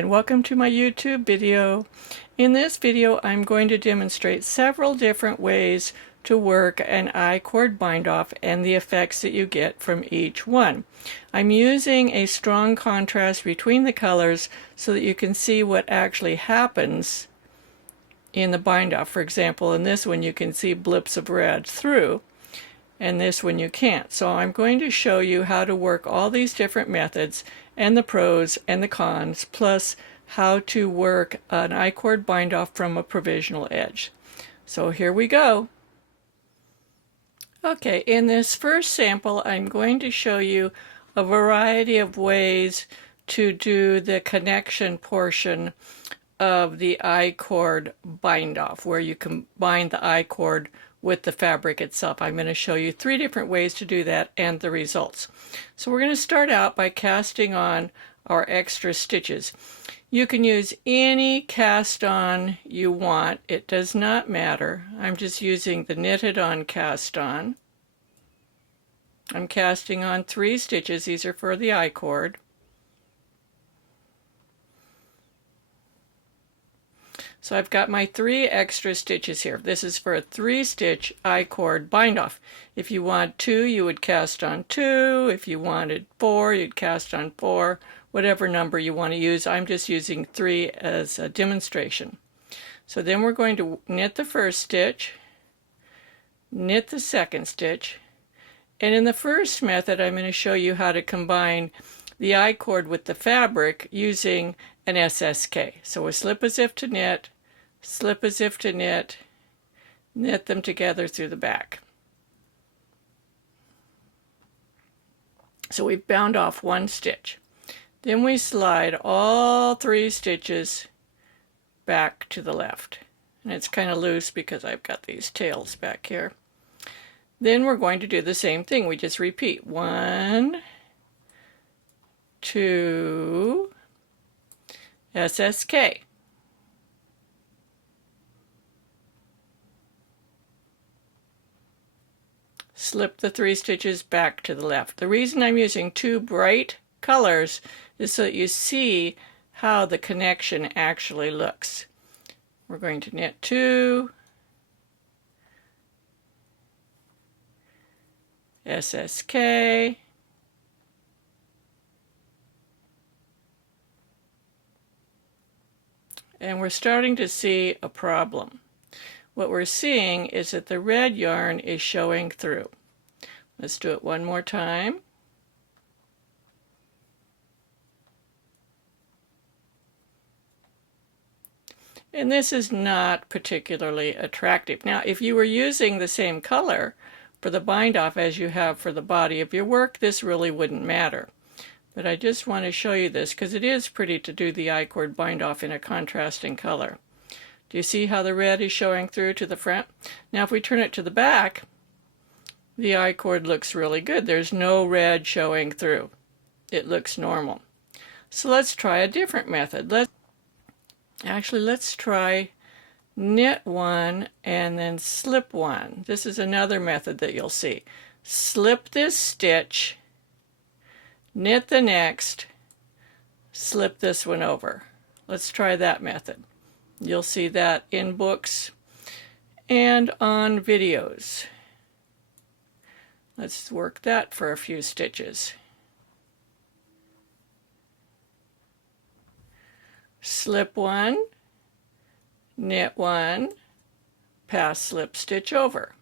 and welcome to my YouTube video. In this video I'm going to demonstrate several different ways to work an I-chord bind-off and the effects that you get from each one. I'm using a strong contrast between the colors so that you can see what actually happens in the bind-off. For example, in this one you can see blips of red through, and this one you can't. So I'm going to show you how to work all these different methods and the pros and the cons, plus how to work an I-chord bind-off from a provisional edge. So here we go. Okay, in this first sample I'm going to show you a variety of ways to do the connection portion of the I-chord bind-off, where you combine the I-chord with the fabric itself. I'm going to show you 3 different ways to do that and the results. So we're going to start out by casting on our extra stitches. You can use any cast on you want. It does not matter. I'm just using the knitted on cast on. I'm casting on 3 stitches. These are for the I-chord. So I've got my 3 extra stitches here. This is for a 3-stitch I-chord bind-off. If you want 2, you would cast on 2. If you wanted 4, you'd cast on 4. Whatever number you want to use. I'm just using 3 as a demonstration. So then we're going to knit the first stitch, knit the second stitch, and in the first method I'm going to show you how to combine the I-chord with the fabric using an SSK. So a slip as if to knit, slip as if to knit, knit them together through the back. So we've bound off 1 stitch. Then we slide all 3 stitches back to the left. And it's kind of loose because I've got these tails back here. Then we're going to do the same thing. We just repeat. 1, 2, SSK. Slip the 3 stitches back to the left. The reason I'm using 2 bright colors is so that you see how the connection actually looks. We're going to knit 2, SSK, and we're starting to see a problem. What we're seeing is that the red yarn is showing through. Let's do it one more time. And this is not particularly attractive. Now, if you were using the same color for the bind-off as you have for the body of your work, this really wouldn't matter. But I just want to show you this because it is pretty to do the I-chord bind-off in a contrasting color. Do you see how the red is showing through to the front? Now if we turn it to the back, the I-chord looks really good. There's no red showing through. It looks normal. So let's try a different method. Let's try knit 1 and then slip 1. This is another method that you'll see. Slip this stitch, knit the next, slip this one over. Let's try that method. You'll see that in books and on videos. Let's work that for a few stitches. Slip 1, knit 1, pass slip stitch over.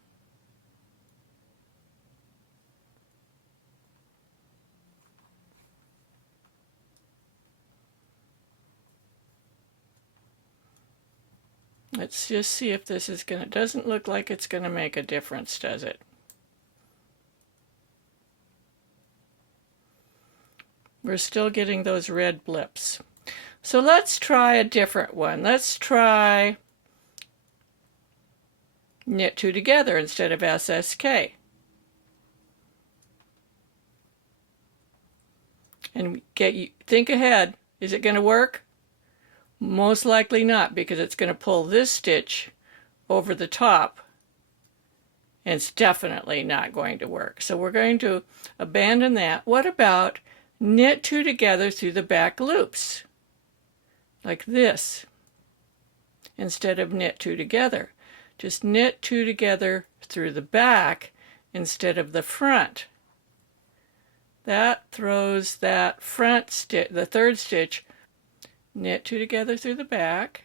Let's just see if this is going to, doesn't look like it's going to make a difference, does it? We're still getting those red blips. So let's try a different one. Let's try knit 2 together instead of SSK. And think ahead. Is it going to work? Most likely not, because it's going to pull this stitch over the top, and it's definitely not going to work. So we're going to abandon that. What about knit 2 together through the back loops? like this instead of knit two together. Just knit two together through the back instead of the front. That throws that front stitch, the third stitch, knit two together through the back.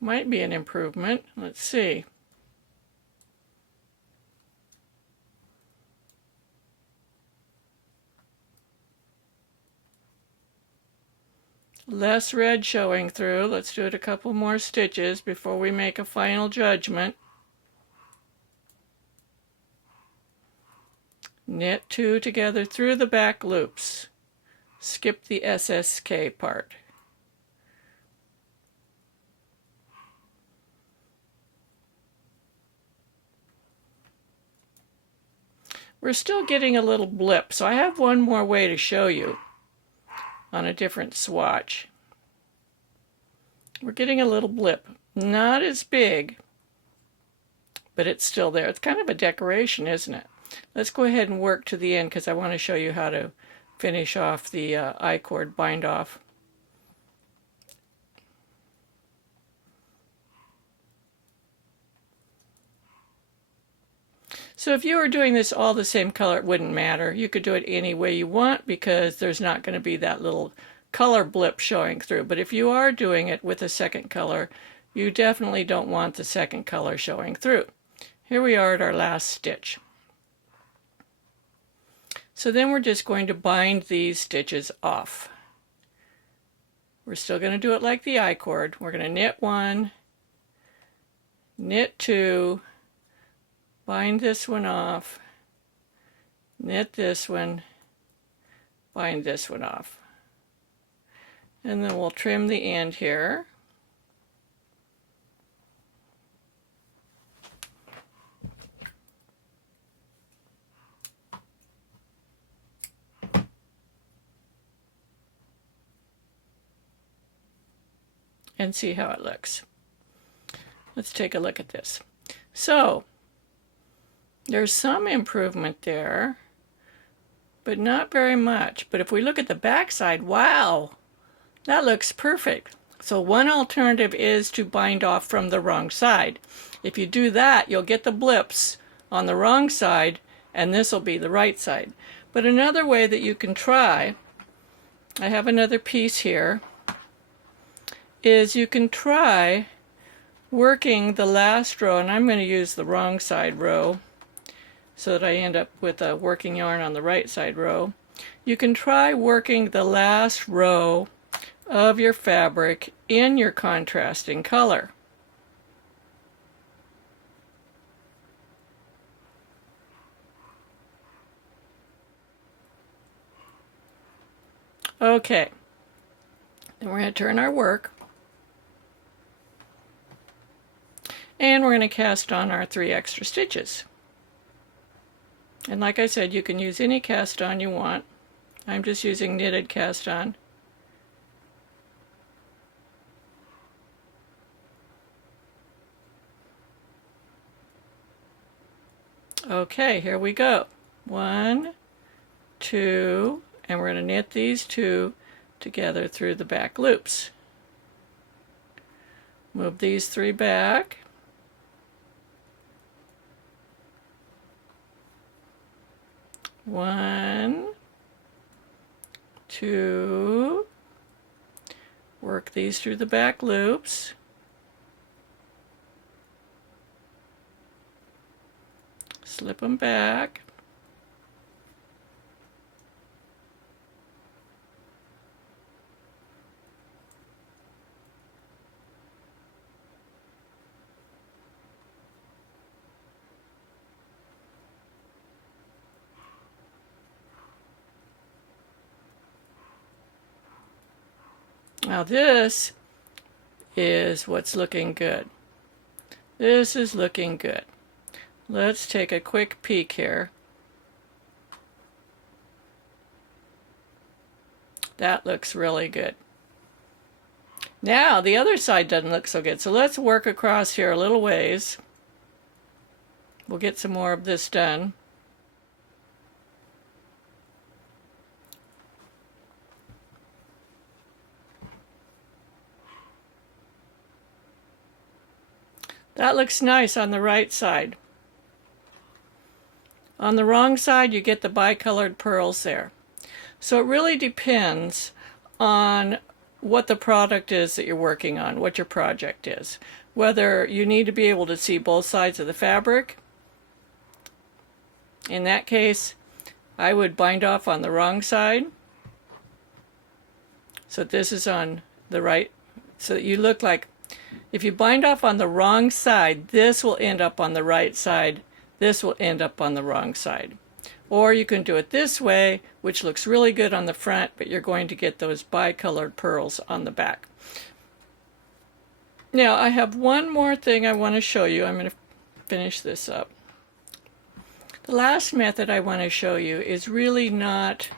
Might be an improvement. Let's see. Less red showing through. Let's do it a couple more stitches before we make a final judgment. Knit two together through the back loops. Skip the SSK part. We're still getting a little blip, so I have one more way to show you on a different swatch. We're getting a little blip. Not as big, but it's still there. It's kind of a decoration, isn't it? Let's go ahead and work to the end because I want to show you how to finish off the icord bind off. So if you were doing this all the same color, it wouldn't matter. You could do it any way you want because there's not going to be that little color blip showing through. But if you are doing it with a second color, you definitely don't want the second color showing through. Here we are at our last stitch. So then we're just going to bind these stitches off. We're still going to do it like the icord. We're going to knit one, knit two, bind this one off, knit this one, bind this one off. And then we'll trim the end here. And see how it looks. Let's take a look at this. So, there's some improvement there, but not very much. But if we look at the back side, wow, that looks perfect. So one alternative is to bind off from the wrong side. If you do that, you'll get the blips on the wrong side, and this will be the right side. But another way that you can try, I have another piece here, is you can try working the last row, and I'm going to use the wrong side row, so that I end up with a working yarn on the right side row. You can try working the last row of your fabric in your contrasting color. Okay, then we're going to turn our work, and we're going to cast on our 3 extra stitches. And like I said, you can use any cast on you want. I'm just using knitted cast on. Okay, here we go. 1, 2, and we're going to knit these 2 together through the back loops. Move these 3 back. One, 2, work these through the back loops, slip them back, now this is what's looking good. This is looking good. Let's take a quick peek here. That looks really good. Now the other side doesn't look so good, so let's work across here a little ways. We'll get some more of this done. That looks nice on the right side. On the wrong side, you get the bicolored pearls there. So it really depends on what the product is that you're working on, what your project is. Whether you need to be able to see both sides of the fabric. In that case, I would bind off on the wrong side. So this is on the right, so that you look like, if you bind off on the wrong side, this will end up on the right side, this will end up on the wrong side. Or you can do it this way, which looks really good on the front, but you're going to get those bicolored pearls on the back. Now I have one more thing I want to show you. I'm going to finish this up. The last method I want to show you is really not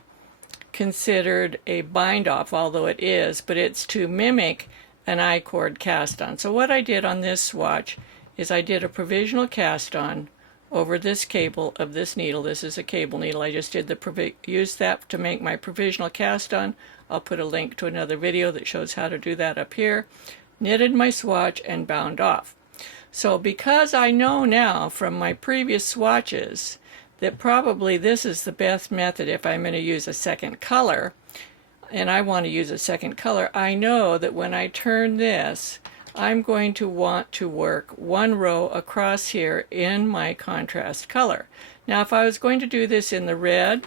considered a bind off, although it is, but it's to mimic an icord cast on. So what I did on this swatch is I did a provisional cast on over this cable of this needle. This is a cable needle. I just did used that to make my provisional cast on. I'll put a link to another video that shows how to do that up here. Knitted my swatch and bound off. So because I know now from my previous swatches that probably this is the best method if I'm going to use a second color, and I want to use a second color, I know that when I turn this, I'm going to want to work one row across here in my contrast color. Now if I was going to do this in the red,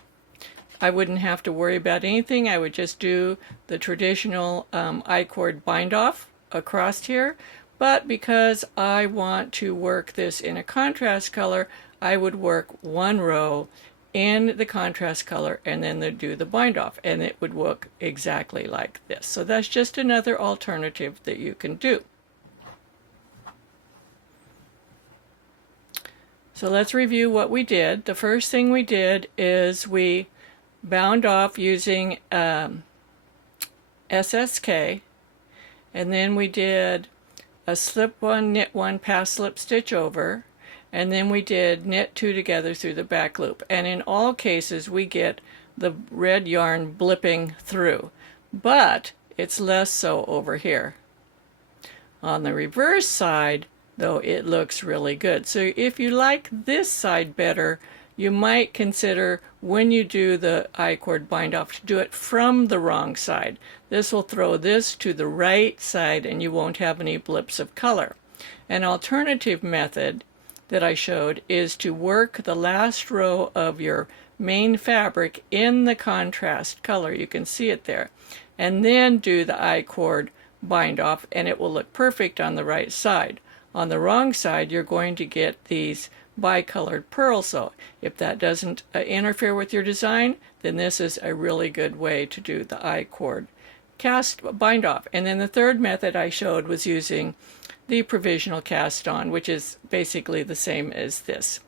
I wouldn't have to worry about anything. I would just do the traditional icord bind off across here. But because I want to work this in a contrast color, I would work one row in the contrast color and then do the bind off, and it would look exactly like this. So that's just another alternative that you can do. So let's review what we did. The first thing we did is we bound off using SSK, and then we did a slip one, knit one, pass slip stitch over, and then we did knit two together through the back loop. And in all cases we get the red yarn blipping through, but it's less so over here. On the reverse side, though, it looks really good. So if you like this side better, you might consider when you do the icord bind off to do it from the wrong side. This will throw this to the right side and you won't have any blips of color. An alternative method that I showed is to work the last row of your main fabric in the contrast color. You can see it there. And then do the icord bind off and it will look perfect on the right side. On the wrong side, you're going to get these bicolored pearls. So if that doesn't interfere with your design, then this is a really good way to do the icord bind off. And then the third method I showed was using the provisional cast on, which is basically the same as this.